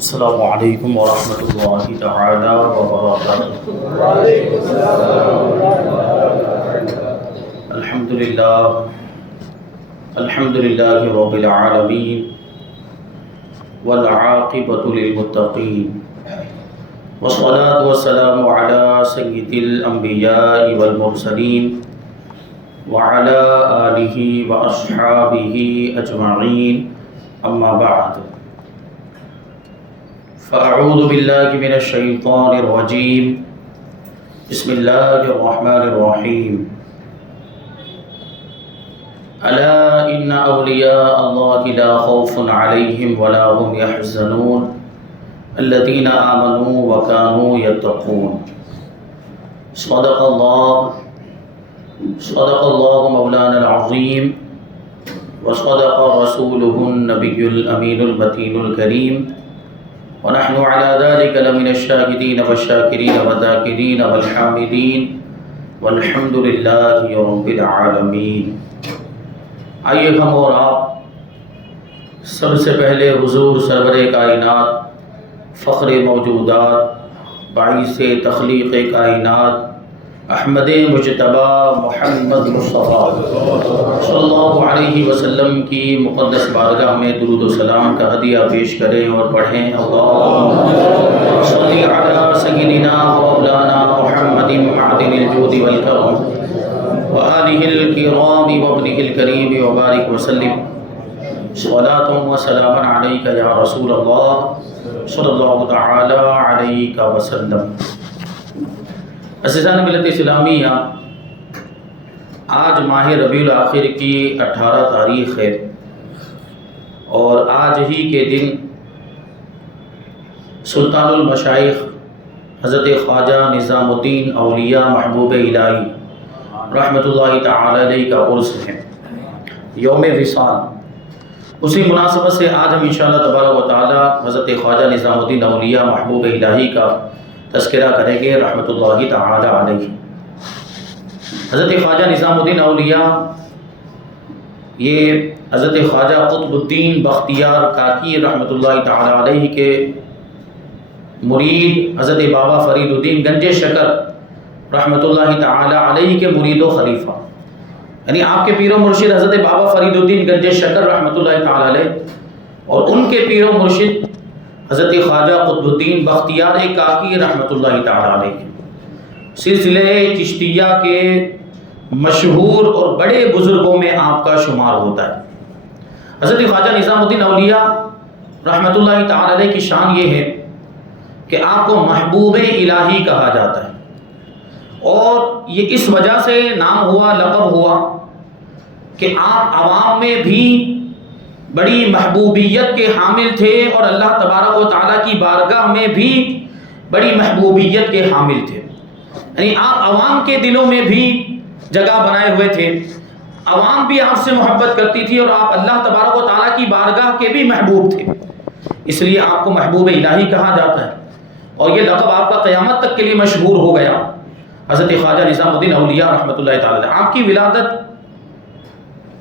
السلام علیکم ورحمۃ اللہ تعالی وبرکاتہ۔ الحمد للہ رب العالمین والعاقبۃ للمتقین والصلاة والسلام علی سید الانبیاء والمرسلین وعلی آلہ واصحابہ اجمعین، اما بعد فاعوذ باللہ من الشیطان الرجیم، بسم اللہ الرحمن الرحیم۔ الا ان اولیاء اللہ لا خوف علیہم ولا هم يحزنون الذین آمنوا وكانوا يتقون۔ صدق اللہ مولانا العظیم وصدق رسولہ النبی الامین المتین الکریم، ونحن على ذلك لمن الشاهدين والشاكرين والذاكرين والحامدين والحمد لله رب العالمین۔ آئیے ہم اور آپ سب سے پہلے حضور سرور کائنات، فخر موجودات، باعث تخلیق کائنات، احمد مجتبی محمد مصطفیٰ صلی اللہ علیہ وسلم کی مقدس بارگاہ میں درود و سلام کا ہدیہ پیش کریں اور پڑھیں۔ اللہم صلی علی سیدنا مولانا محمد معدن الجود والکرم وآلہ الکرام وابنہ الکریم وبارک وسلم، صلاۃ و سلام علیک یا رسول اللہ صلی اللہ تعالی علیہ وسلم۔ عزیزان ملت اسلامیہ، آج ماہ ربیع الاخر کی 18 تاریخ ہے، اور آج ہی کے دن سلطان المشائخ حضرت خواجہ نظام الدین اولیاء محبوب الہی رحمۃ اللہ تعالی علیہ کا عرس ہے، یوم وصال۔ اسی مناسبت سے آج ہم انشاءاللہ تبارک و تعالی حضرت خواجہ نظام الدین اولیاء محبوب الہی کا تذکرہ کریں گے رحمۃ اللہ تعالی علیہ۔ حضرت خواجہ نظام الدین اولیاء یہ حضرت خواجہ قطب الدین بختیار کاکی رحمۃ اللہ تعالی علیہ کے مرید، حضرت بابا فرید الدین گنج شکر رحمۃ اللہ تعالی علیہ کے مرید و خلیفہ، یعنی آپ کے پیر و مرشد حضرت بابا فرید الدین گنج شکر رحمۃ اللہ تعالی علیہ، اور ان کے پیر و مرشد حضرت خواجہ قطب الدین بختیار کاکی رحمۃ اللہ تعالی علیہ۔ سلسلہ چشتیہ کے مشہور اور بڑے بزرگوں میں آپ کا شمار ہوتا ہے۔ حضرت خواجہ نظام الدین اولیاء رحمۃ اللہ تعالی علیہ کی شان یہ ہے کہ آپ کو محبوب الہی کہا جاتا ہے، اور یہ اس وجہ سے نام ہوا، لقب ہوا کہ آپ عوام میں بھی بڑی محبوبیت کے حامل تھے، اور اللہ تبارک و تعالیٰ کی بارگاہ میں بھی بڑی محبوبیت کے حامل تھے، یعنی آپ عوام کے دلوں میں بھی جگہ بنائے ہوئے تھے، عوام بھی آپ سے محبت کرتی تھی، اور آپ اللہ تبارک و تعالیٰ کی بارگاہ کے بھی محبوب تھے، اس لیے آپ کو محبوب الہی کہا جاتا ہے، اور یہ لقب آپ کا قیامت تک کے لیے مشہور ہو گیا۔ حضرت خواجہ نظام الدین اولیاء رحمۃ اللہ تعالی، آپ کی ولادت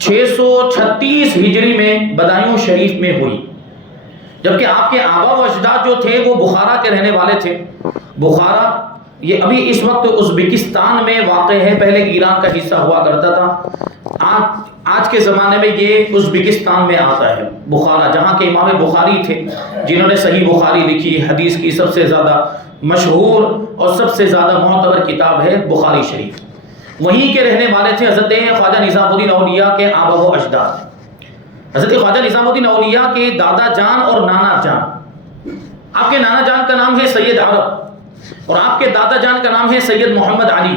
636 ہجری میں بدایوں شریف میں ہوئی، جبکہ آپ کے آبا و اجداد جو تھے وہ بخارا کے رہنے والے تھے۔ بخارا یہ ابھی اس وقت ازبکستان میں واقع ہے، پہلے ایران کا حصہ ہوا کرتا تھا، آج کے زمانے میں یہ ازبکستان میں آتا ہے بخارا، جہاں کے امام بخاری تھے جنہوں نے صحیح بخاری لکھی، حدیث کی سب سے زیادہ مشہور اور سب سے زیادہ معتبر کتاب ہے بخاری شریف، وہیں کے رہنے والے تھے حضرت خواجہ نظام الدین اولیاء کے آبا و اجداد۔ حضرت خواجہ نظام الدین اولیاء کے دادا جان اور نانا جان، آپ کے نانا جان کا نام ہے سید عرب، اور آپ کے دادا جان کا نام ہے سید محمد علی۔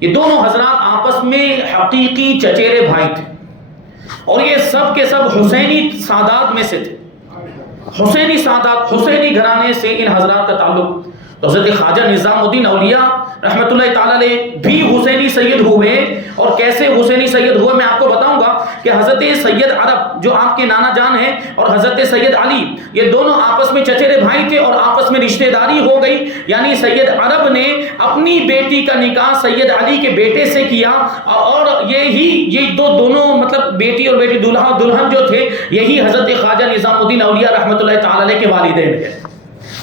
یہ دونوں حضرات آپس میں حقیقی چچیرے بھائی تھے، اور یہ سب کے سب حسینی سادات میں سے تھے، حسینی سادات، حسینی گھرانے سے ان حضرات کا تعلق۔ تو حضرت خواجہ نظام الدین اولیاء رحمۃ اللہ تعالی علیہ بھی حسینی سید ہوئے، اور کیسے حسینی سید ہوئے میں آپ کو بتاؤں گا۔ کہ حضرت سید عرب جو آپ کے نانا جان ہیں اور حضرت سید علی یہ دونوں آپس میں چچیرے بھائی تھے اور آپس میں رشتہ داری ہو گئی. یعنی سید عرب نے اپنی بیٹی کا نکاح سید علی کے بیٹے سے کیا اور یہ دونوں مطلب بیٹی اور بیٹی دلہا اور دلہن جو تھے یہی حضرت خواجہ نظام الدین اولیاء رحمۃ اللہ تعالی علیہ کے والدین ہیں.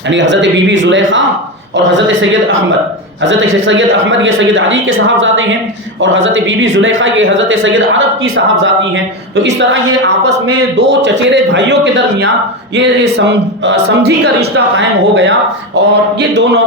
یعنی حضرت بی بی زلیخا اور حضرت سید احمد. حضرت سید احمد یہ سید علی کے صاحبزادے ہیں اور حضرت بی بی زلیخا یہ حضرت سید عرب کی صاحبزادی ہیں. تو اس طرح یہ آپس میں دو چچیرے بھائیوں کے درمیان یہ سمجھی کا رشتہ قائم ہو گیا اور یہ دونوں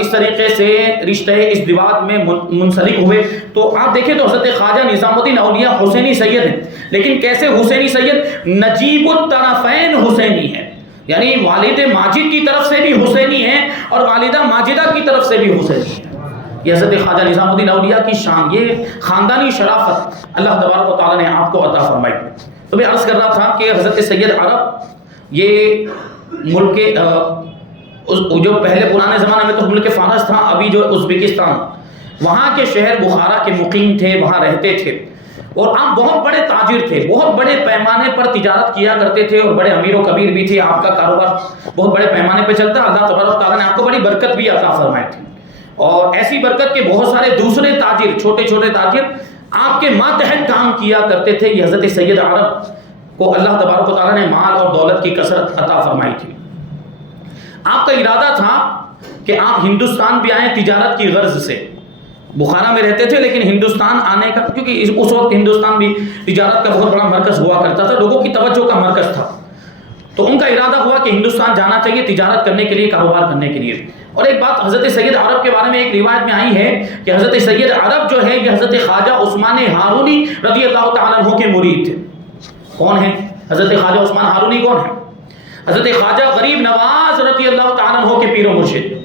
اس طریقے سے رشتے ازدواج میں منسلک ہوئے. تو آپ دیکھیں تو حضرت خواجہ نظام الدین اولیاء حسینی سید ہیں. لیکن کیسے حسینی سید؟ نجیب الطرفین حسینی ہیں. یعنی والد ماجد کی طرف سے بھی حسینی ہیں اور والدہ ماجدہ کی طرف سے بھی حسینی ہیں. یہ حضرت خواجہ نظام الدین اولیاء کی شان، یہ خاندانی شرافت اللہ تبارک و تعالیٰ نے آپ کو عطا فرمائی. تو میں عرض کر رہا تھا کہ حضرت سید عرب یہ ملک جو پہلے پرانے زمانے میں تو ملک فارس تھا، ابھی جو ازبکستان، وہاں کے شہر بخارا کے مقیم تھے، وہاں رہتے تھے اور آپ بہت بڑے تاجر تھے، بہت بڑے پیمانے پر تجارت کیا کرتے تھے اور بڑے امیر و کبیر بھی تھے. آپ کا کاروبار بہت بڑے پیمانے پہ چلتا. اللہ تبارک و تعالیٰ نے آپ کو بڑی برکت بھی عطا فرمائی تھی اور ایسی برکت کے بہت سارے دوسرے تاجر، چھوٹے چھوٹے تاجر آپ کے ماتحت کام کیا کرتے تھے. یہ حضرت سید عرب کو اللہ تبارک و تعالیٰ نے مال اور دولت کی کثرت عطا فرمائی تھی. آپ کا ارادہ تھا کہ آپ ہندوستان بھی آئیں تجارت کی غرض سے. بخارا میں رہتے تھے لیکن ہندوستان آنے کا، کیونکہ اس وقت ہندوستان بھی تجارت کا بہت بڑا مرکز ہوا کرتا تھا، لوگوں کی توجہ کا مرکز تھا. تو ان کا ارادہ ہوا کہ ہندوستان جانا چاہیے تجارت کرنے کے لیے، کاروبار کرنے کے لیے. اور ایک بات حضرت سید عرب کے بارے میں ایک روایت میں آئی ہے کہ حضرت سید عرب جو ہے یہ حضرت خواجہ عثمان ہارونی رضی اللہ تعالیٰ عنہ کے مرید تھے. کون ہیں حضرت خواجہ عثمان ہارونی؟ کون ہیں؟ حضرت خواجہ غریب نواز رضی اللہ تعالیٰ عنہ کے پیر و مرشد.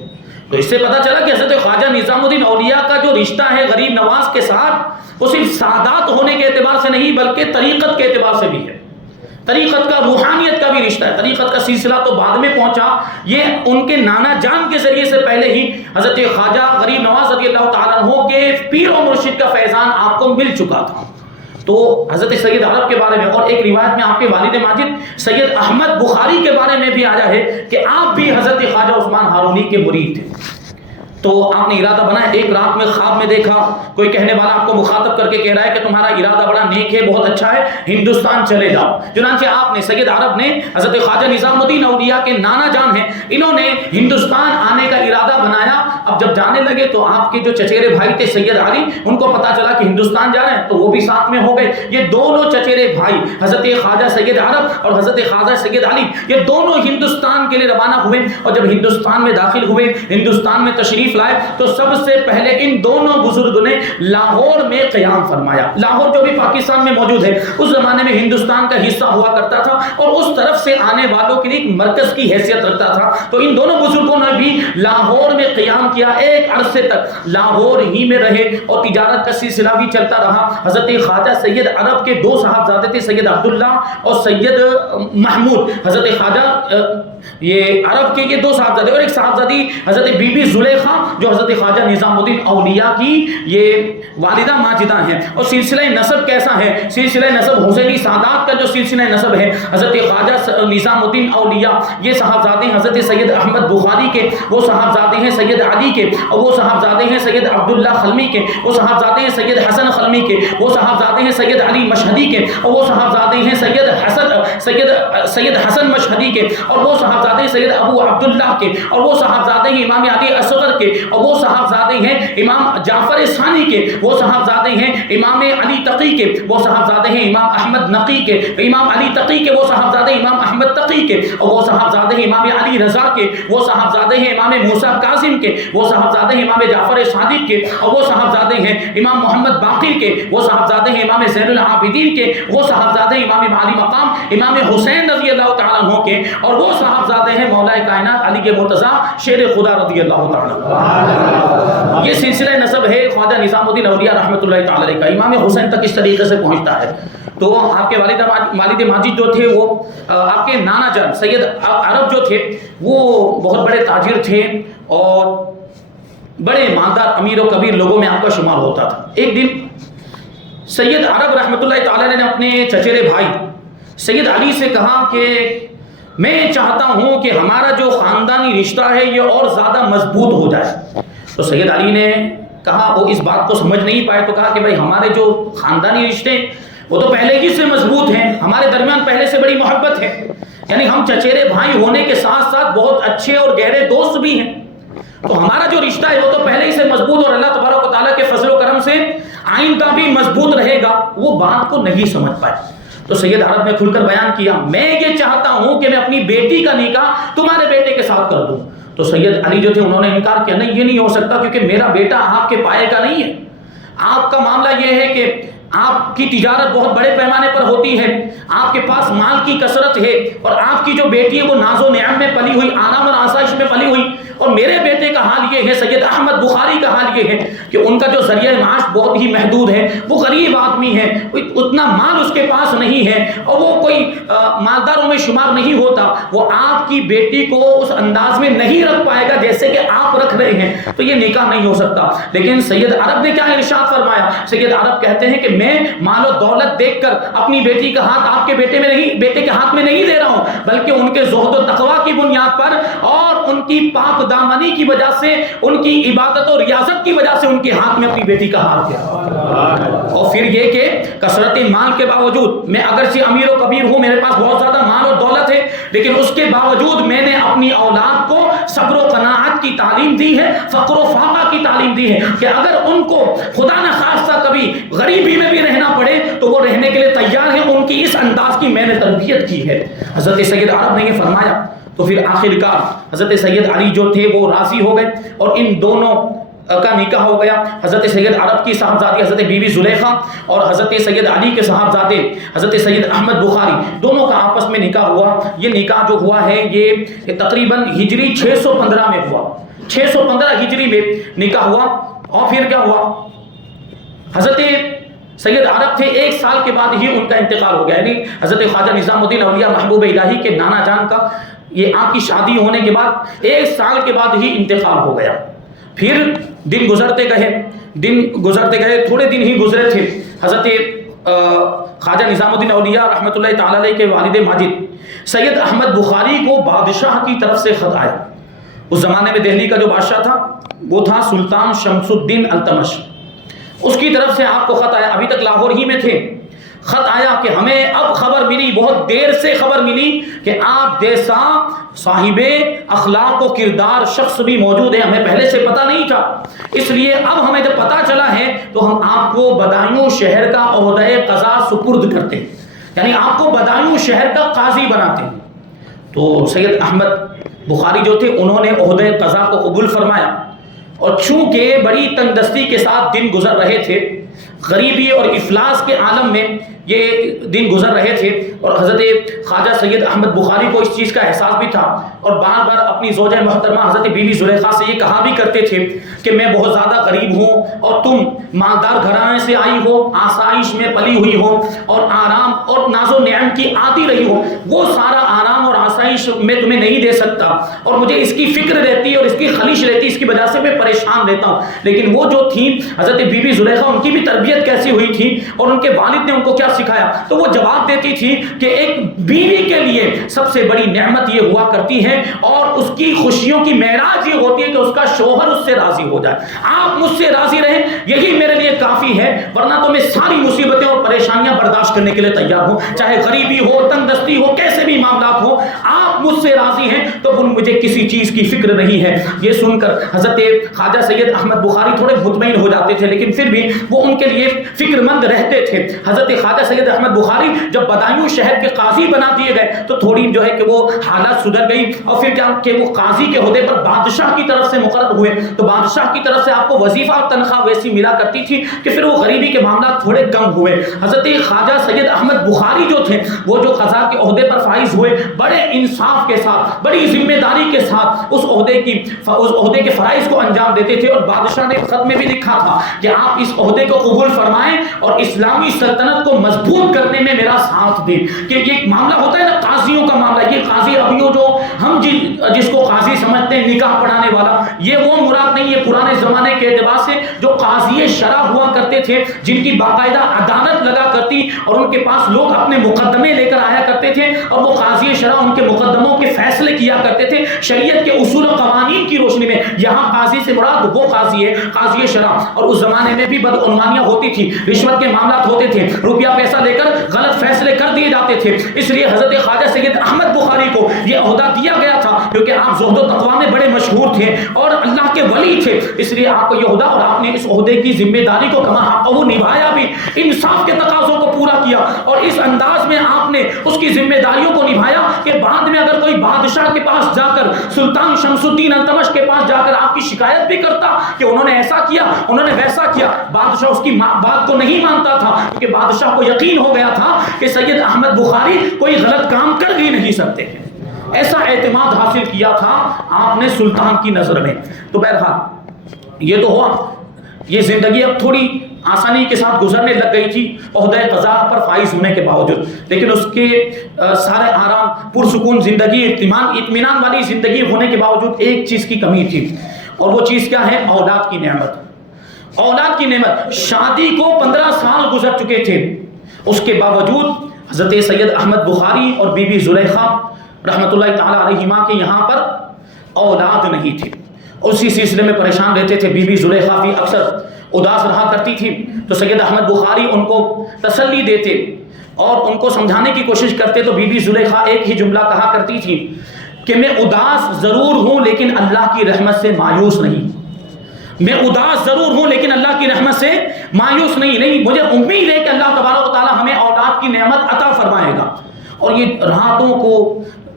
تو اس سے پتہ چلا کہ حضرت خواجہ نظام الدین اولیاء کا جو رشتہ ہے غریب نواز کے ساتھ وہ صرف سادات ہونے کے اعتبار سے نہیں بلکہ طریقت کے اعتبار سے بھی ہے. طریقت کا، روحانیت کا بھی رشتہ ہے. طریقت کا سلسلہ تو بعد میں پہنچا، یہ ان کے نانا جان کے ذریعے سے پہلے ہی حضرت خواجہ غریب نواز رضی اللہ تعالیٰ عنہ کے پیر و مرشد کا فیضان آپ کو مل چکا تھا. تو حضرت سید عرب کے بارے میں اور ایک روایت میں آپ کے والد ماجد سید احمد بخاری کے بارے میں بھی آیا ہے کہ آپ بھی حضرت خواجہ عثمان ہارونی کے مرید تھے. تو آپ نے ارادہ بنایا. ایک رات میں خواب میں دیکھا کوئی کہنے والا آپ کو مخاطب کر کے کہہ رہا ہے کہ تمہارا ارادہ بڑا نیک ہے، بہت اچھا ہے، ہندوستان چلے جاؤ. چنانچہ آپ نے، سید عرب نے، حضرت خواجہ نظام الدین اولیاء کے نانا جان ہیں، انہوں نے ہندوستان آنے کا ارادہ بنایا. اب جب جانے لگے تو آپ کے جو چچیرے بھائی تھے سید علی، ان کو پتا چلا کہ ہندوستان جا رہے ہیں تو وہ بھی ساتھ میں ہو گئے. یہ دونوں چچیرے بھائی حضرت خواجہ سید عرب اور حضرت خواجہ سید علی یہ دونوں ہندوستان کے لیے روانہ ہوئے. اور جب ہندوستان میں داخل ہوئے، ہندوستان میں تشریف لائے تو سب سے پہلے ان دونوں بزرگوں نے لاہور میں قیام فرمایا. لاہور جو بھی پاکستان میں موجود ہے، اس زمانے میں ہندوستان کا حصہ ہوا کرتا تھا اور اس طرف سے آنے والوں کے لیے ایک مرکز کی حیثیت رکھتا تھا. تو ان دونوں بزرگوں نے بھی لاہور میں قیام کیا. ایک عرصے تک لاہور ہی میں رہے اور تجارت کا سلسلہ بھی چلتا رہا. حضرت خواجہ سید عرب کے دو صاحبزادے تھے، سید عبداللہ اور سید محمود. حضرت خواجہ یہ عرب کے یہ دو صاحبزادے اور ایک صاحبزادی حضرت بی بی زلیخا جو حضرت خواجہ نظام الدین اولیاء کی یہ والدہ ماجدہ ہیں. اور سلسلہ نسب کیسا ہے؟ سلسلہ نسب حسینی سادات کا جو سلسلہ نسب ہے، حضرت خواجہ نظام الدین اولیاء یہ صاحبزادے ہیں حضرت سید احمد بخاری کے، وہ صاحبزادے ہیں سید علی کے، اور وہ صاحبزادے ہیں سید عبداللہ خلمی کے، وہ صاحبزادے ہیں سید حسن خلمی کے، وہ صاحبزادے ہیں سید علی مشہدی کے، اور وہ صاحبزادے ہیں سید حسن مشہدی کے، اور وہ صاحبزادے ہیں سید ابو عبداللہ کے، اور وہ صاحبزادے ہیں امام علی اصغر کے، اور وہ صاحبزادے ہیں امام جعفر ثانی کے، وہ صاحبزادے ہیں امام علی تقی کے، وہ صاحبزادے ہیں امام احمد نقی کے، امام علی تقی کے وہ صاحبزادے امام احمد تقی کے، اور وہ صاحبزادے ہیں امام علی رضا کے، وہ صاحبزادے ہیں امام موسیٰ کاظم کے، وہ صاحبزادے ہیں امام جعفر صادق کے، اور وہ صاحبزادے ہیں امام محمد باقر کے، وہ صاحبزادے ہیں امام زین العابدین کے، وہ صاحبزادے ہیں امام علی مقام امام حسین رضی اللہ تعالیٰ عنہ کے، اور وہ صاحبزادے ہیں مولا کائنات علی مرتضیٰ شیر خدا رضی اللہ تعالیٰ عنہ. یہ سلسلہ نسب ہے خواجہ نظام الدین اولیاء رحمۃ اللہ تعالی علیہ کا. امام حسین تک اس طریقے سے پہنچتا ہے. تو آپ کے والد ماجد جو تھے وہ آپ کے نانا جان سید عرب جو تھے وہ بہت بڑے تاجر تھے اور بڑے مالدار امیر و کبیر لوگوں میں آپ کا شمار ہوتا تھا. ایک دن سید عرب رحمۃ اللہ تعالی نے اپنے چچیرے بھائی سید علی سے کہا کہ میں چاہتا ہوں کہ ہمارا جو خاندانی رشتہ ہے یہ اور زیادہ مضبوط ہو جائے. تو سید علی نے کہا، وہ اس بات کو سمجھ نہیں پائے تو کہا کہ بھائی ہمارے جو خاندانی رشتے وہ تو پہلے ہی سے مضبوط ہیں، ہمارے درمیان پہلے سے بڑی محبت ہے، یعنی ہم چچیرے بھائی ہونے کے ساتھ ساتھ بہت اچھے اور گہرے دوست بھی ہیں، تو ہمارا جو رشتہ ہے وہ تو پہلے ہی سے مضبوط اور اللہ تبارک و تعالیٰ کے فضل و کرم سے آئندہ بھی مضبوط رہے گا. وہ بات کو نہیں سمجھ پائے. تو سید عرب نے کھل کر بیان کیا، میں یہ چاہتا ہوں کہ میں اپنی بیٹی کا نکاح تمہارے بیٹے کے ساتھ کر دوں. تو سید علی جو تھے انہوں نے انکار کیا، نہیں یہ نہیں ہو سکتا، کیونکہ میرا بیٹا آپ کے پائے کا نہیں ہے. آپ کا معاملہ یہ ہے کہ آپ کی تجارت بہت بڑے پیمانے پر ہوتی ہے، آپ کے پاس مال کی کثرت ہے، اور آپ کی جو بیٹی ہے وہ ناز و نعم میں پلی ہوئی، آرام اور آسائش میں پلی ہوئی. اور میرے بیٹے کا حال یہ ہے، سید احمد بخاری کا حال یہ ہے کہ ان کا جو ذریعہ معاش بہت ہی محدود ہے، وہ غریب آدمی ہے، اتنا مال اس کے پاس نہیں ہے، اور وہ کوئی مالداروں میں شمار نہیں ہوتا. وہ آپ کی بیٹی کو اس انداز میں نہیں رکھ پائے گا جیسے کہ آپ رکھ رہے ہیں، تو یہ نکاح نہیں ہو سکتا. لیکن سید عرب نے کیا ارشاد فرمایا؟ سید عرب کہتے ہیں کہ میں مال و دولت دیکھ کر اپنی بیٹی کا ہاتھ آپ کے بیٹے کے ہاتھ میں نہیں دے رہا ہوں، بلکہ ان کے زہد و تقوی کی بنیاد پر اور ان کی پاک دامنی کی وجہ سے، ان کی عبادت و ریاضت کی وجہ سے ان کے ہاتھ میں اپنی بیٹی کا ہاتھ دیا. اور پھر یہ کہ کثرت مال کے باوجود، میں اگرچہ امیر و کبیر ہوں، میرے پاس بہت زیادہ مال اور دولت ہے، لیکن اس کے باوجود میں نے اپنی اولاد کو صبر و قناعت کی تعلیم دی ہے، فقر و فاقہ کی تعلیم دی ہے، کہ اگر ان کو خدا نہ خواستہ کبھی غریبی میں بھی رہنا پڑے تو وہ رہنے کے لیے تیار ہیں. ان کی اس انداز کی میں نے تربیت کی ہے. حضرت سید عرب نے یہ فرمایا. تو پھر آخر کار حضرت سید علی جو تھے وہ راضی ہو گئے اور ان دونوں کا نکاح ہو گیا. حضرت سید عرب کی صاحبزادی حضرت بی بی زلیخا اور حضرت سید علی کے صاحبزادے حضرت سید احمد بخاری دونوں کا آپس میں نکاح ہوا. یہ نکاح جو ہوا ہے یہ تقریباً ہجری 615 میں ہوا. 615 ہجری میں نکاح ہوا. اور پھر کیا ہوا؟ حضرت سید عرب تھے، 1 سال کے بعد ہی ان کا انتقال ہو گیا. یعنی حضرت خواجہ نظام الدین اولیاء محبوب الہی کے نانا جان کا یہ آپ کی شادی ہونے کے بعد 1 سال کے بعد ہی انتقال ہو گیا. پھر دن گزرتے گئے تھوڑے دن ہی گزرے تھے. حضرت خواجہ نظام الدین اولیاء رحمۃ اللہ تعالی علیہ کے والد ماجد سید احمد بخاری کو بادشاہ کی طرف سے خط آیا. اس زمانے میں دہلی کا جو بادشاہ تھا وہ تھا سلطان شمس الدین التمش. اس کی طرف سے آپ کو خط آیا. ابھی تک لاہور ہی میں تھے. خط آیا کہ ہمیں اب خبر ملی، بہت دیر سے خبر ملی کہ آپ جیسا صاحب اخلاق و کردار شخص بھی موجود ہے. ہمیں پہلے سے پتہ نہیں تھا، اس لیے اب ہمیں جب پتہ چلا ہے تو ہم آپ کو بدایوں شہر کا عہدہ قضا سپرد کرتے ہیں، یعنی آپ کو بدایوں شہر کا قاضی بناتے ہیں. تو سید احمد بخاری جو تھے انہوں نے عہدہ قضا کو قبول فرمایا. اور چونکہ بڑی تنگ دستی کے ساتھ دن گزر رہے تھے، غریبی اور افلاس کے عالم میں یہ دن گزر رہے تھے، اور حضرت خواجہ سید احمد بخاری کو اس چیز کا احساس بھی تھا، اور بار بار اپنی زوجہ محترمہ حضرت بی بی زلیخا سے یہ کہا بھی کرتے تھے کہ میں بہت زیادہ غریب ہوں اور تم مالدار گھرانے سے آئی ہو، آسائش میں پلی ہوئی ہو اور آرام اور ناز و نعم کی عادی رہی ہو، وہ سارا آرام اور آسائش میں تمہیں نہیں دے سکتا، اور مجھے اس کی فکر رہتی اور اس کی خلیش رہتی، اس کی وجہ سے میں پریشان رہتا ہوں. لیکن وہ جو تھی حضرت بی بی زلیخا، ان کی بھی تربیت کیسی ہوئی تھی اور ان کے والد نے ان کو کیا سکھایا؟ تو وہ جواب دیتی تھی کہ ایک بیوی کے لیے سب سے بڑی نعمت یہ ہوا کرتی ہے اور اس کی خوشیوں کی معراج یہ ہوتی ہے کہ اس کا شوہر اس سے راضی ہو جائے. آپ مجھ سے راضی رہیں یہی میرے لیے کافی ہے، ورنہ تو میں ساری مصیبتیں اور پریشانیاں برداشت کرنے کے لیے تیار ہوں، چاہے غریبی ہو، تنگ دستی ہو، کیسے بھی معاملات ہو، آپ مجھ سے راضی ہیں تو مجھے کسی چیز کی فکر نہیں ہے. یہ سن کر حضرت خواجہ سید احمد بخاری تھوڑے مطمئن ہو جاتے تھے، لیکن پھر بھی وہ ان کے لیے فکر مند رہتے تھے. حضرت خواجہ سید احمد بخاری جب بدایوں شہر کے قاضی بنا دیے گئے تو تھوڑی جو ہے کہ وہ حالات سدھر گئی، اور پھر کیا کہ وہ قاضی کے عہدے پر بادشاہ کی طرف سے مقرر ہوئے. تو بادشاہ کی طرف سے آپ کو وظیفہ اور تنخواہ ویسی ملا کرتی تھی کہ پھر وہ غریبی کے معاملات تھوڑے کم ہوئے. حضرت خواجہ سید احمد بخاری جو تھے وہ جو قضا کے عہدے پر فائز ہوئے، بڑے انصاف کے ساتھ، بڑی ذمہ داری کے ساتھ اس عہدے کے فرائض کو انجام دیتے تھے. اور بادشاہ نے خط میں بھی لکھا تھا کہ آپ اس عہدے کو قبول فرمائیں اور اسلامی سلطنت کو مضبوط کرنے میں میرا ساتھ دیں. کہ یہ ایک معاملہ ہوتا ہے نا قاضیوں کا معاملہ، یہ قاضی ابھیو جو ہم جس کو قاضی سمجھتے ہیں نکاح پڑھانے والا، یہ وہ مراد نہیں ہے۔ پرانے زمانے کے اعتبار سے جو قاضی شرع ہوا کرتے تھے، جن کی باقاعدہ عدالت لگا کرتی اور ان کے پاس لوگ اپنے مقدمے لے کر آیا کرتے تھے اور وہ قاضی شرع ان کے مقدموں کے فیصلے کیا کرتے تھے شریعت کے اصول و قوانین کی روشنی میں۔ یہاں قاضی سے مراد وہ قاضی ہے قاضی شرع۔ اور اس زمانے میں بھی بدعنوانیاں ہوتی تھی، رشوت کے معاملات ہوتے تھے، روپیہ پیسہ لے کر غلط فیصلے کر دیے جاتے تھے۔ اس لیے حضرت خواجہ سید احمد بخاری کو یہ عہدہ دیا گیا تھا کیونکہ آپ زہد و تقویٰ میں بڑے مشہور تھے اور اللہ کے ولی تھے، اس لیے آپ کو یہ عہدہ، اور آپ نے اس عہدے کی ذمہ داری کو کما حقہ نبھایا بھی، انصاف کے تقاضوں کو پورا کیا اور اس انداز میں آپ نے اس کی ذمہ داریوں کو نبھایا کہ بعد میں اگر کوئی بادشاہ کے پاس جا کر، سلطان شمس الدین التمش کے پاس جا کر آپ کی شکایت بھی کرتا کہ انہوں نے ایسا کیا، انہوں نے ویسا کیا، بادشاہ اس کی بات کو نہیں مانتا تھا کیونکہ بادشاہ کو یقین ہو گیا تھا کہ سید احمد بخاری کوئی غلط کام کر ہی نہیں سکتے ہیں۔ ایسا اعتماد حاصل کیا تھا آپ نے سلطان کی نظر میں۔ تو بہرحال یہ تو ہوا، یہ زندگی اب تھوڑی آسانی کے ساتھ گزرنے لگ گئی تھی عہدہ قضا پر فائز ہونے کے باوجود، لیکن اس کے سارے آرام، پرسکون زندگی، اطمینان والی زندگی ہونے کے باوجود ایک چیز کی کمی تھی، اور وہ چیز کیا ہے؟ اولاد کی نعمت۔ اولاد کی نعمت، شادی کو 15 سال گزر چکے تھے، اس کے باوجود حضرت سید احمد بخاری اور بی بی زلیخا رحمۃ اللہ تعالی علیہما کے یہاں پر اولاد نہیں تھی، اسی سلسلے میں پریشان رہتے تھے۔ بی بی زلیخا بھی اکثر اداس رہا کرتی تھی تو سید احمد بخاری ان کو تسلی دیتے اور ان کو سمجھانے کی کوشش کرتے، تو بی بی زلیخا ایک ہی جملہ کہا کرتی تھی کہ میں اداس ضرور ہوں لیکن اللہ کی رحمت سے مایوس نہیں، میں اداس ضرور ہوں لیکن اللہ کی رحمت سے مایوس نہیں، مجھے امید ہے کہ اللہ تبارک و تعالی ہمیں اولاد کی نعمت عطا فرمائے گا۔ اور یہ راتوں کو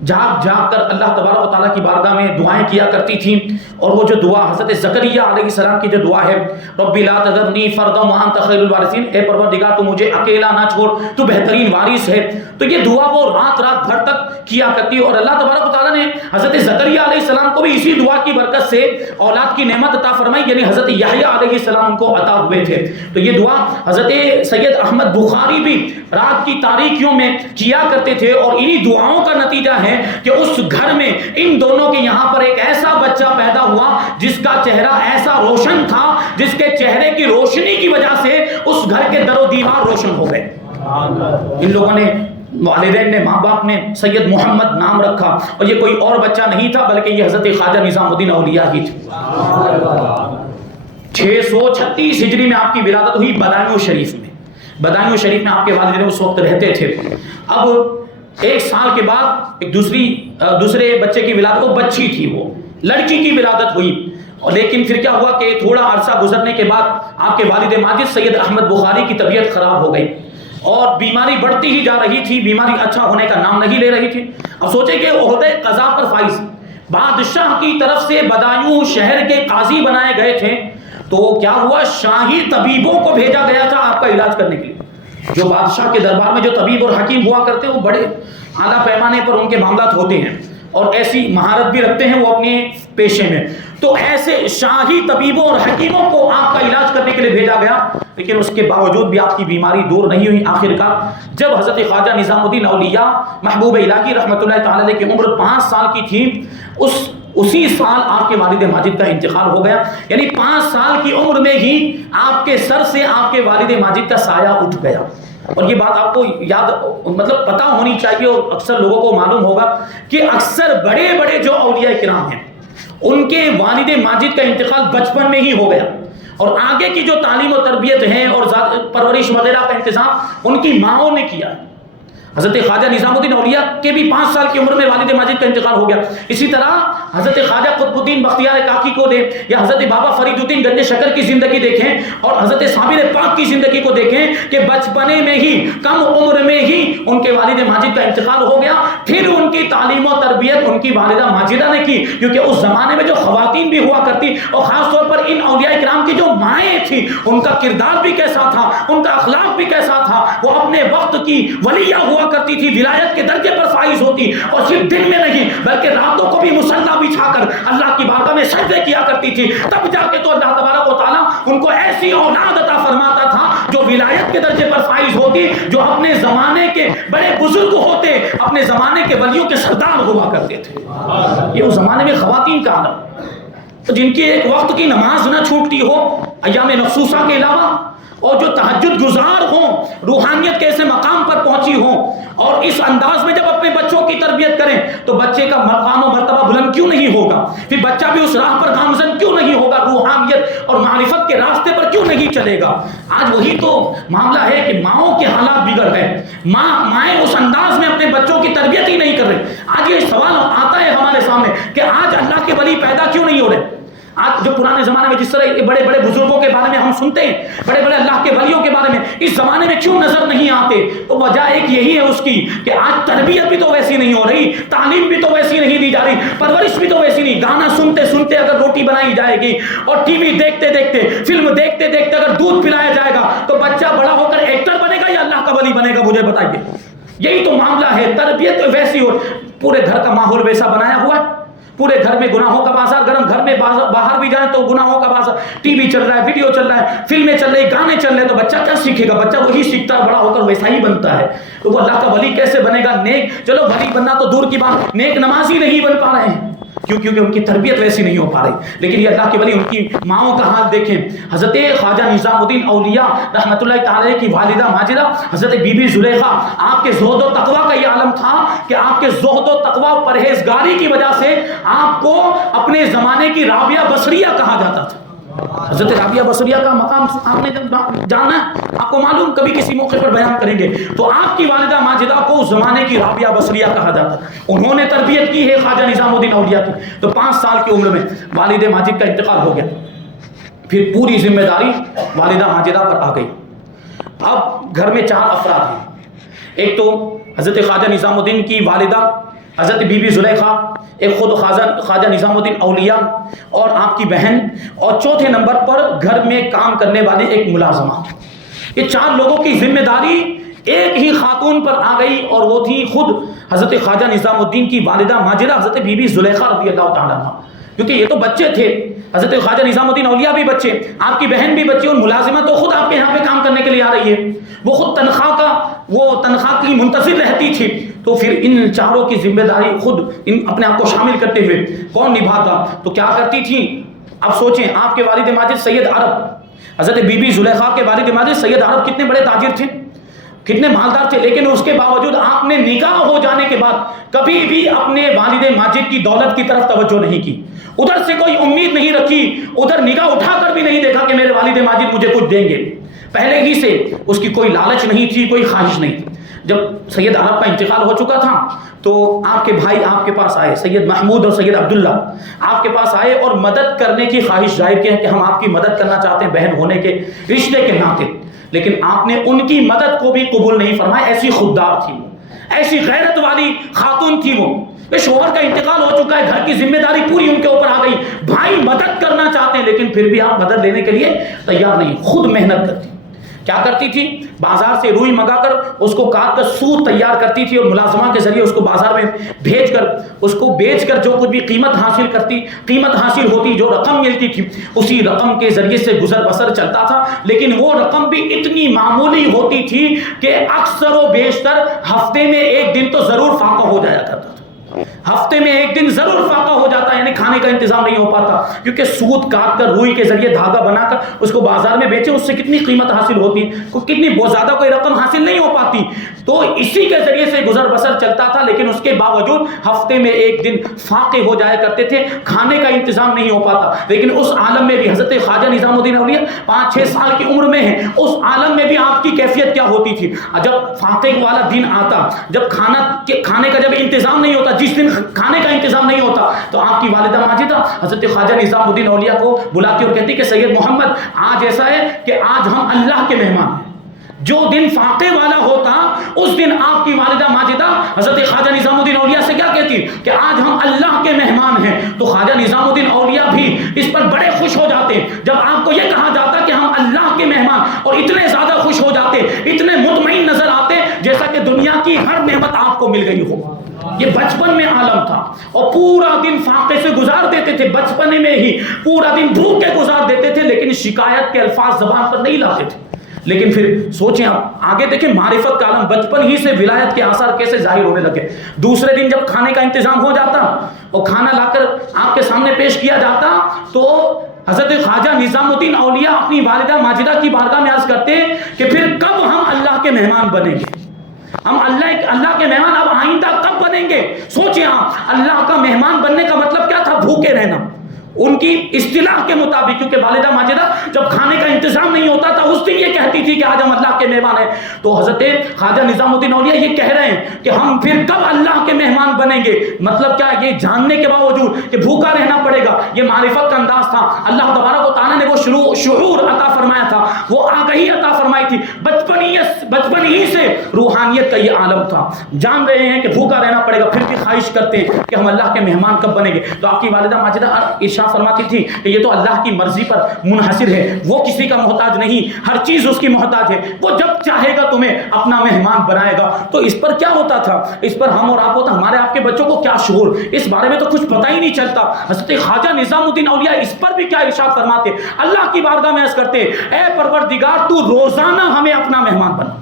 جاگ کر اللہ تبارک و تعالیٰ کی بارگاہ میں دعائیں کیا کرتی تھیں، اور وہ جو دعا حضرت زکریا علیہ السلام کی جو دعا ہے، رب لا تذرنی فردا وانت خیر الوارثین، اے پروردگار تو مجھے اکیلا نہ چھوڑ، تو بہترین وارث ہے، تو یہ دعا وہ رات بھر تک کیا کرتی ہے۔ اور اللہ تبارک و تعالیٰ نے حضرت زکریا علیہ السلام کو بھی اسی دعا کی برکت سے اولاد کی نعمت عطا فرمائی، یعنی حضرت یحییٰ علیہ السلام کو عطا ہوئے تھے۔ تو یہ دعا حضرت سید احمد بخاری بھی رات کی تاریکیوں میں کیا کرتے تھے، اور انہی دعاؤں کا نتیجہ ہے کہ اس گھر میں ان دونوں کے یہاں پر ایک ایسا بچہ پیدا ہوا جس کا چہرہ ایسا روشن تھا، جس کے چہرے کی روشنی کی وجہ سے اس گھر کے در و دیوار روشن ہو گئے۔ ان لوگوں نے، والدین نے، ماں باپ نے سید محمد نام رکھا، اور یہ کوئی اور بچہ نہیں تھا بلکہ یہ حضرت خواجہ نظام الدین اولیاء ہی تھے۔ 636 ہجری میں آپ کی ولادت ہوئی بدایوں شریف میں۔ بدایوں شریف میں آپ کے والدین اس وقت رہتے تھے۔ اب 1 سال کے بعد ایک دوسرے بچے کی ولادت، وہ بچی تھی، وہ لڑکی کی ولادت ہوئی، لیکن پھر کیا ہوا کہ تھوڑا عرصہ گزرنے کے بعد آپ کے والد ماجد سید احمد بخاری کی طبیعت خراب ہو گئی اور بیماری بڑھتی ہی جا رہی تھی، بیماری اچھا ہونے کا نام نہیں لے رہی تھی۔ اب سوچے کہ عہدہ قضا پر فائز، بادشاہ کی طرف سے بدایوں شہر کے قاضی بنائے گئے تھے، تو کیا ہوا؟ شاہی طبیبوں کو بھیجا گیا تھا آپ کا علاج کرنے کے لیے۔ جو بادشاہ کے دربار میں جو طبیب اور حکیم ہوا کرتے ہیں وہ بڑے اعلیٰ پیمانے پر ان کے معاملات ہوتے ہیں اور ایسی مہارت بھی رکھتے ہیں وہ اپنے پیشے میں، تو ایسے شاہی طبیبوں اور حکیموں کو آپ کا علاج کرنے کے لیے بھیجا گیا، لیکن اس کے باوجود بھی آپ کی بیماری دور نہیں ہوئی۔ آخرکار جب حضرت خواجہ نظام الدین اولیاء محبوب الہی رحمۃ اللہ تعالی علیہ کی عمر 5 سال کی تھی، اسی سال آپ کے والد ماجد کا انتقال ہو گیا، یعنی 5 سال کی عمر میں ہی آپ کے سر سے آپ کے والد ماجد کا سایہ اٹھ گیا۔ اور یہ بات آپ کو یاد پتہ ہونی چاہیے، اور اکثر لوگوں کو معلوم ہوگا کہ اکثر بڑے بڑے جو اولیاء کرام ہیں ان کے والد ماجد کا انتقال بچپن میں ہی ہو گیا، اور آگے کی جو تعلیم و تربیت ہے اور پرورش وغیرہ کا انتظام ان کی ماؤں نے کیا۔ حضرت خواجہ نظام الدین اولیاء کے بھی 5 سال کی عمر میں والد ماجد کا انتقال ہو گیا۔ اسی طرح حضرت خواجہ قطب الدین بختیار کاکی کو دیں یا حضرت بابا فرید الدین گنج شکر کی زندگی دیکھیں اور حضرت صابر پاک کی زندگی کو دیکھیں کہ بچپنے میں ہی، کم عمر میں ہی ان کے والد ماجد کا انتقال ہو گیا۔ پھر ان کی تعلیم و تربیت ان کی والدہ ماجدہ نے کی، کیونکہ اس زمانے میں جو خواتین بھی ہوا کرتی اور خاص طور پر ان اولیاء کرام کی جو مائیں تھیں ان کا کردار بھی کیسا تھا، ان کا اخلاق بھی کیسا تھا، وہ اپنے وقت کی ولیہ ہوا کرتی تھی، ولایت کے درجے پر فائز ہوتی، اور صرف دن میں نہیں بلکہ راتوں کو بھی مصلی بچھا کر اللہ کی بارگاہ میں سجدے کیا کرتی کرتی تھی، تب جا کے تو اللہ تبارک و تعالیٰ ان کو ایسی اولاد عطا فرماتا تھا جو ولایت کے درجے پر فائز ہوتی، جو اپنے زمانے کے بڑے بزرگ ہوتے، اپنے زمانے کے ولیوں کے سردار ہوا کرتے تھے۔ یہ اس زمانے میں خواتین کا عالم، جن کی ایک وقت کی نماز نہ چھوٹتی ہو ایام مخصوصہ کے علاوہ، اور جو تہجد گزار ہوں، روحانیت کے ایسے مقام پر پہنچی ہوں، اور اس انداز میں جب اپنے بچوں کی تربیت کریں تو بچے کا مقام و مرتبہ بلند کیوں نہیں ہوگا؟ پھر بچہ بھی اس راہ پر گامزن کیوں نہیں ہوگا؟ روحانیت اور معرفت کے راستے پر کیوں نہیں چلے گا؟ آج وہی تو معاملہ ہے کہ ماؤں کے حالات بگڑ گئے، مائیں اس انداز میں اپنے بچوں کی تربیت ہی نہیں کر رہے۔ آج یہ سوال آتا ہے ہمارے سامنے کہ آج اللہ کے ولی پیدا کیوں نہیں ہو رہے؟ آج جو پرانے زمانے میں جس طرح بڑے بڑے بزرگوں کے بارے میں ہم سنتے ہیں، بڑے بڑے اللہ کے ولیوں کے بارے میں، اس زمانے میں کیوں نظر نہیں آتے؟ تو وجہ ایک یہی ہے اس کی کہ آج تربیت بھی تو ویسی نہیں ہو رہی، تعلیم بھی تو ویسی نہیں دی جا رہی، پرورش بھی تو ویسی نہیں۔ گانا سنتے سنتے اگر روٹی بنائی جائے گی، اور ٹی وی دیکھتے دیکھتے، فلم دیکھتے دیکھتے اگر دودھ پلایا جائے گا، تو بچہ بڑا ہو کر ایکٹر بنے گا یا اللہ کا ولی بنے گا؟ مجھے بتائیے۔ یہی تو معاملہ ہے، تربیت ویسی ہو، پورے گھر کا ماحول ویسا بنایا ہوا ہے، پورے گھر میں گناہوں کا بازار گرم، گھر میں باہر بھی جائیں تو گناہوں کا بازار، ٹی وی چل رہا ہے، ویڈیو چل رہا ہے، فلمیں چل رہی، گانے چل رہے، تو بچہ کیا سیکھے گا؟ بچہ وہی سیکھتا ہے، بڑا ہو کر ویسا ہی بنتا ہے۔ تو وہ اللہ کا ولی کیسے بنے گا؟ نیک، چلو ولی بننا تو دور کی بات، نیک نمازی نہیں بن پا رہے ہیں، کیونکہ ان کی تربیت ویسی نہیں ہو پا رہی۔ لیکن یہ اللہ کے ولی، ان کی ماؤں کا حال دیکھیں۔ حضرت خواجہ نظام الدین اولیاء رحمۃ اللہ تعالی کی والدہ ماجدہ حضرت بی بی زلیخا، آپ کے زہد و تقویٰ کا یہ عالم تھا کہ آپ کے زہد و تقویٰ و پرہیزگاری کی وجہ سے آپ کو اپنے زمانے کی رابعہ بصریہ کہا جاتا تھا۔ حضرت رابعہ بصریہ کا مقام آپ نے جانا ہے، آپ کو معلوم، کبھی کسی موقع پر بیان کریں گے۔ تو آپ کی والدہ ماجدہ کو اس زمانے کی رابعہ بصریہ کہا جاتا ہے، انہوں نے تربیت کی ہے خواجہ نظام الدین اولیاء کی۔ تو 5 سال کی عمر میں والد ماجد کا انتقال ہو گیا، پھر پوری ذمہ داری والدہ ماجدہ پر آ گئی۔ اب گھر میں 4 افراد ہیں، ایک تو حضرت خواجہ نظام الدین کی والدہ حضرت بی بی زلیخا، ایک خود خواجہ نظام الدین اولیاء اور آپ کی بہن، اور چوتھے نمبر پر گھر میں کام کرنے والی ایک ملازمہ۔ یہ 4 لوگوں کی ذمہ داری ایک ہی خاتون پر آ گئی، اور وہ تھی خود حضرت خواجہ نظام الدین کی والدہ ماجدہ حضرت بی بی زلیخا رضی اللہ تعالیٰ عنہ، کیونکہ یہ تو بچے تھے، حضرت خواجہ نظام الدین اولیاء بھی بچے، آپ کی بہن بھی بچی، اور ملازمہ تو خود آپ کے یہاں پہ کام کرنے کے لیے آ رہی ہے، وہ خود تنخواہ کی منتظر رہتی تھی۔ تو پھر ان 4 کی ذمہ داری خود اپنے آپ کو شامل کرتے ہوئے کون نبھاتا؟ تو کیا کرتی تھی؟ اب سوچیں، آپ کے والد ماجد سید عرب، حضرت بی بی زلیخا کے والد ماجد سید عرب کتنے بڑے تاجر تھے، کتنے مالدار تھے، لیکن اس کے باوجود آپ نے نکاح ہو جانے کے بعد کبھی بھی اپنے والد ماجد کی دولت کی طرف توجہ نہیں کی، ادھر سے کوئی امید نہیں رکھی، ادھر نگاہ اٹھا کر بھی نہیں دیکھا کہ میرے والد ماجد مجھے کچھ دیں گے۔ پہلے ہی سے اس کی کوئی لالچ نہیں تھی، کوئی خواہش نہیں تھی۔ جب سید عرب کا انتقال ہو چکا تھا تو آپ کے بھائی آپ کے پاس آئے، سید محمود اور سید عبداللہ آپ کے پاس آئے اور مدد کرنے کی خواہش ظاہر کی کہ ہم آپ کی مدد کرنا چاہتے ہیں بہن ہونے کے رشتے کے ناطے، لیکن آپ نے ان کی مدد کو بھی قبول نہیں فرمایا۔ ایسی خوددار تھی وہ، ایسی غیرت والی خاتون تھی وہ، شوہر کا انتقال ہو چکا ہے، گھر کی ذمہ داری پوری ان کے اوپر آ گئی، بھائی مدد کرنا چاہتے ہیں لیکن پھر بھی آپ مدد لینے کے لیے تیار نہیں، خود محنت کرتی۔ کیا کرتی تھی؟ بازار سے روئی منگا کر اس کو کاٹ کر سوت تیار کرتی تھی، اور ملازمہ کے ذریعے اس کو بازار میں بھیج کر اس کو بیچ کر جو کچھ بھی قیمت حاصل ہوتی، جو رقم ملتی تھی، اسی رقم کے ذریعے سے گزر بسر چلتا تھا۔ لیکن وہ رقم بھی اتنی معمولی ہوتی تھی کہ اکثر و بیشتر ہفتے میں 1 دن تو ضرور فاقہ ہو جایا کرتا تھا، ہفتے میں 1 دن ضرور فاقہ ہو جاتا، یعنی کھانے کا انتظام نہیں ہو پاتا، کیونکہ سوت کاٹ کر روئی کے ذریعے دھاگا بنا کر اس کو بازار میں بیچے، اس سے کتنی قیمت حاصل ہوتی، کتنی بہت زیادہ کوئی رقم حاصل نہیں ہو پاتی، تو اسی کے ذریعے سے گزر بسر چلتا تھا۔ لیکن اس کے باوجود ہفتے میں 1 دن فاقے ہو جایا کرتے تھے، کھانے کا انتظام نہیں ہو پاتا۔ لیکن اس عالم میں بھی حضرت خواجہ نظام الدین اولیاء 5-6 سال کی عمر میں ہیں، اس عالم میں بھی آپ کی کیفیت کیا ہوتی تھی؟ جب فاقے والا دن آتا، جب کھانے کا جب انتظام نہیں ہوتا، جس دن کھانے کا انتظام نہیں ہوتا، تو آپ کی والدہ ماجدہ حضرت خواجہ نظام الدین اولیاء کو بلاتی اور کہتی کہ سید محمد، آج ایسا ہے کہ آج ہم اللہ کے مہمان ہیں۔ جو دن فاقے والا ہوتا اس دن آپ کی والدہ ماجدہ حضرت خواجہ نظام الدین اولیاء سے کیا کہتی کہ آج ہم اللہ کے مہمان ہیں۔ تو خواجہ نظام الدین اولیاء بھی اس پر بڑے خوش ہو جاتے جب آپ کو یہ کہا جاتا کہ ہم اللہ کے مہمان، اور اتنے زیادہ خوش ہو جاتے، اتنے مطمئن نظر آتے جیسا کہ دنیا کی ہر نعمت آپ کو مل گئی ہو. یہ بچپن میں عالم تھا اور پورا دن فاقے سے گزار دیتے تھے, بچپن میں ہی پورا دن بھوکے گزار دیتے تھے, لیکن شکایت کے الفاظ زبان پر نہیں لاتے تھے. لیکن پھر سوچیں آپ آگے دیکھیں, معرفت کا عالم, بچپن ہی سے ولایت کے آثار کیسے ظاہر ہونے لگے. دوسرے دن جب کھانے کا انتظام ہو جاتا اور کھانا لا کر آپ کے سامنے پیش کیا جاتا تو حضرت خواجہ نظام الدین اولیاء اپنی والدہ ماجدہ کی بارگاہ میں عرض کرتے کہ پھر کب ہم اللہ کے مہمان بنیں گے, ہم اللہ کے مہمان اب آئندہ کب بنیں گے. سوچیں آپ, اللہ کا مہمان بننے کا مطلب کیا تھا؟ بھوکے رہنا. ان کی اصطلاح کے مطابق, کیونکہ والدہ ماجدہ جب کھانے کا انتظام نہیں ہوتا تھا اس دن یہ کہتی تھی کہ آج ہم اللہ کے مہمان ہیں. تو حضرت خواجہ نظام الدین اولیاء یہ کہہ رہے ہیں کہ ہم پھر کب اللہ کے مہمان بنیں گے. مطلب کیا, یہ جاننے کے باوجود کہ بھوکا رہنا پڑے گا, یہ معرفت کا انداز تھا. اللہ تبارک و تعالیٰ نے وہ شعور عطا فرمایا تھا, وہ آگہی عطا فرمائی تھی. بچپن ہی سے روحانیت کا یہ عالم تھا. جان رہے ہیں کہ بھوکا رہنا پڑے گا, پھر بھی خواہش کرتے ہیں کہ ہم اللہ کے مہمان کب بنیں گے. تو آپ کی والدہ ماجدہ فرماتی تھی کہ یہ تو اللہ کی مرضی پر منحصر ہے, وہ کسی کا محتاج نہیں, ہر چیز اس کی محتاج ہے, وہ جب چاہے گا تمہیں اپنا مہمان بنائے گا. تو اس پر کیا ہوتا تھا, اس پر ہم اور آپ ہوتا, ہمارے آپ کے بچوں کو کیا شعور, اس بارے میں تو کچھ پتہ ہی نہیں چلتا. حضرت خواجہ نظام الدین اولیاء اس پر بھی کیا ارشاد فرماتے, اللہ کی بارگاہ میں عرض کرتے, اے پروردگار تو روزانہ ہمیں اپنا مہمان بنا,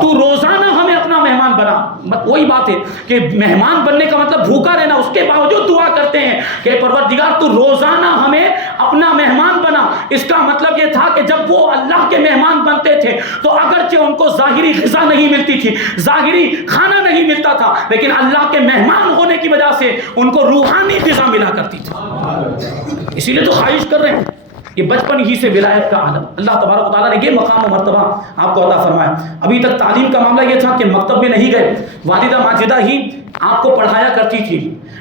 تو روزانہ ہمیں اپنا مہمان بنا. وہی بات ہے کہ مہمان بننے کا مطلب بھوکا رہنا. اس کے باوجود دعا کرتے ہیں کہ پروردگار تو روزانہ ہمیں اپنا مہمان بنا. اس کا مطلب یہ تھا کہ جب وہ اللہ کے مہمان بنتے تھے تو اگرچہ ان کو ظاہری غذا نہیں ملتی تھی, ظاہری کھانا نہیں ملتا تھا, لیکن اللہ کے مہمان ہونے کی وجہ سے ان کو روحانی غذا ملا کرتی تھی. اسی لیے تو خواہش کر رہے ہیں. یہ بچپن ہی سے ولایت کا عالم, اللہ تبارک و تعالیٰ نے یہ مقام و مرتبہ آپ کو عطا فرمایا. ابھی تک تعلیم کا معاملہ یہ تھا کہ مکتب میں نہیں گئے, والدہ ماجدہ ہی آپ کو پڑھایا کرتی تھی.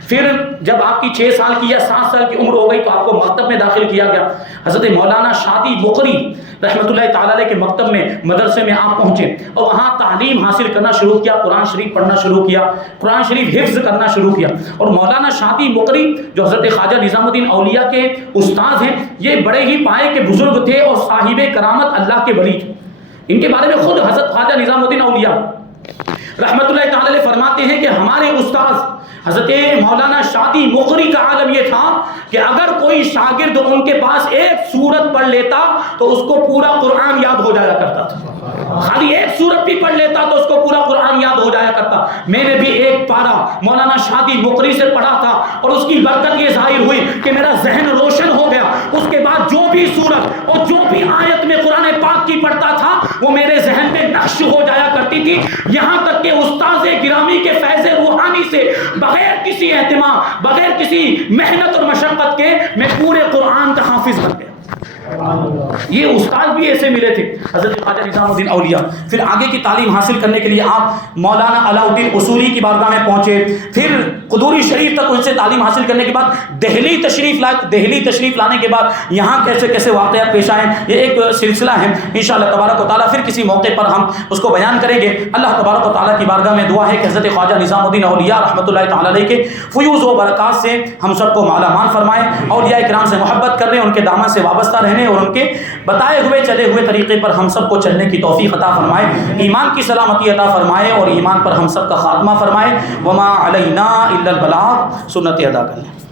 پھر جب آپ کی 6 سال کی یا 7 سال کی عمر ہو گئی تو آپ کو مکتب میں داخل کیا گیا. حضرت مولانا شادی بقری رحمۃ اللہ تعالیٰ علیہ کے مکتب میں, مدرسے میں آپ پہنچے اور وہاں تعلیم حاصل کرنا شروع کیا, قرآن شریف پڑھنا شروع کیا, قرآن شریف حفظ کرنا شروع کیا. اور مولانا شادی بقری جو حضرت خواجہ نظام الدین اولیاء کے استاد ہیں, یہ بڑے ہی پائے کے بزرگ تھے اور صاحب کرامت اللہ کے ولی تھے. ان کے بارے میں خود حضرت خواجہ نظام الدین اولیاء رحمۃ اللہ تعالیٰ علیہ فرماتے ہیں کہ ہمارے استاد حضرت مولانا شادی مقری کا عالم یہ تھا کہ اگر کوئی شاگرد ان کے پاس ایک سورت پڑھ لیتا تو اس کو پورا قرآن یاد ہو جایا کرتا تھا. خالی ایک سورت بھی پڑھ لیتا تو اس کو پورا قرآن یاد ہو جایا کرتا. میں نے بھی ایک پارہ مولانا شادی مقری سے پڑھا تھا اور اس کی برکت یہ ظاہر ہوئی کہ میرا ذہن روشن ہو گیا. اس کے بعد جو بھی سورت اور جو بھی آیت میں قرآن پاک کی پڑھتا تھا وہ میرے ذہن میں نقش ہو جایا کرتی تھی. یہاں تک کہ استاذ گرامی کے فیض روحانی سے بغیر کسی اہتمام, بغیر کسی محنت اور مشقت کے میں پورے قرآن کا حافظ بن گیا. یہ استاد بھی ایسے ملے تھے حضرت خواجہ نظام الدین اولیاء. پھر آگے کی تعلیم حاصل کرنے کے لیے آپ مولانا علاء الدین اصولی کی بارگاہ میں پہنچے. پھر قدوری شریف تک ان سے تعلیم حاصل کرنے کے بعد دہلی تشریف لانے کے بعد یہاں کیسے کیسے واقعات پیش آئے, یہ ایک سلسلہ ہے. انشاءاللہ تبارک و تعالیٰ پھر کسی موقع پر ہم اس کو بیان کریں گے. اللہ تبارک و تعالیٰ کی بارگاہ میں دعا ہے کہ حضرت خواجہ نظام الدین اولیاء رحمۃ اللہ تعالیٰ علیہ کے فیوز و برکات سے ہم سب کو مالا مال فرمائے. اولیاء کرام سے محبت کرنے, ان کے دامن سے وابستہ رہنے اور ان کے بتائے ہوئے چلے ہوئے طریقے پر ہم سب کو چلنے کی توفیق عطا فرمائے. ایمان کی سلامتی عطا فرمائے اور ایمان پر ہم سب کا خاتمہ فرمائے. وما علینا الا البلاغ, سنت ادا کریں.